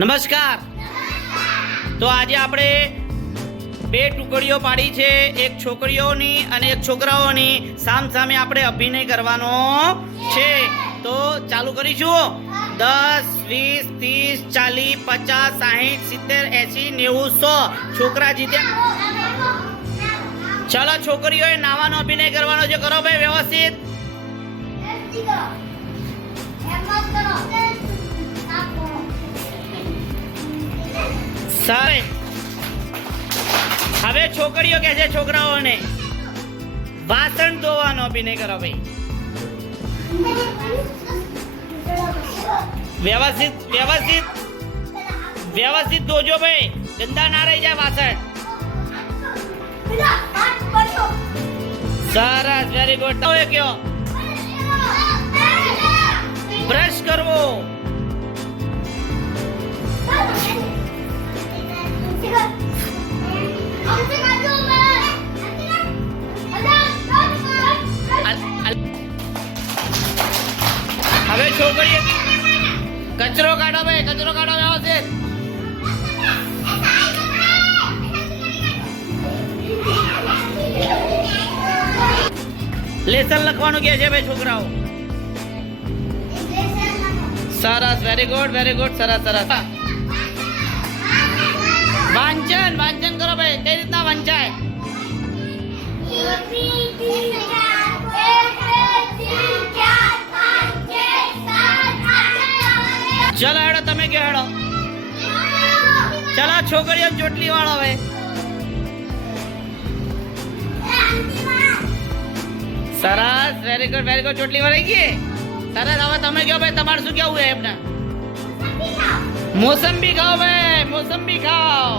નમસ્કાર. તો આજે આપણે બે ટુકડીઓ પાડી છે. એક છોકરીઓની અને એક છોકરાઓની. સામ સામે આપણે અભિનય કરવાનો છે. તો ચાલુ કરીશું. દસ, વીસ, ત્રીસ, ચાલીસ, પચાસ, સાહીઠ, સિત્તેર, એસી, નેવું, સો. છોકરા જીત્યા. ચાલો, છોકરીઓએ નાવાનો અભિનય કરવાનો છે. કરો ભાઈ, વ્યવસ્થિત. સારે. હવે છોકરીઓ કે છે છોકરાઓને વાસણ ધોવાનો નહીં કરો ભાઈ. વ્યવસ્થિત વ્યવસ્થિત વ્યવસ્થિત ધોજો ભાઈ. ગંદા ના રહી જાય વાસણ. સરસ વેરી ગુડ કયો? બ્રશ કરવો. હવે છોકરીઓ કચરો કાઢો ભાઈ કચરો કાઢો વ્યવસ્થિત લેસન લખવાનું કે છે ભાઈ છોકરાઓ સરસ વેરી ગુડ વેરી ગુડ સરસ સરસ વાંચન વાંચન કરો ભાઈ કઈ રીતના વંચાય ચલો હેડો તમે કે હેડો. ચલો છોકરીઓ ચોટલી વાળો હવે. સરસ વેરી ગુડ વેરી ગુડ ચોટલી વળાઈ ગઈ? સરસ હવે તમે કહો ભાઈ તમારે શું કેવું છે એમને? મોસંબી ખાઓ ભાઈ મોસંબી ખાઓ.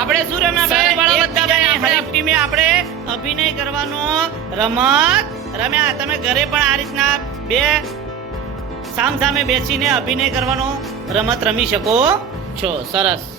આપણે શું રમ્યા? ભાઈ અભિનય કરવાનો રમત રમ્યા. તમે ઘરે પણ આ રીતના બે સામ સામે બેસીને અભિનય કરવાનો રમત રમી શકો છો. સરસ.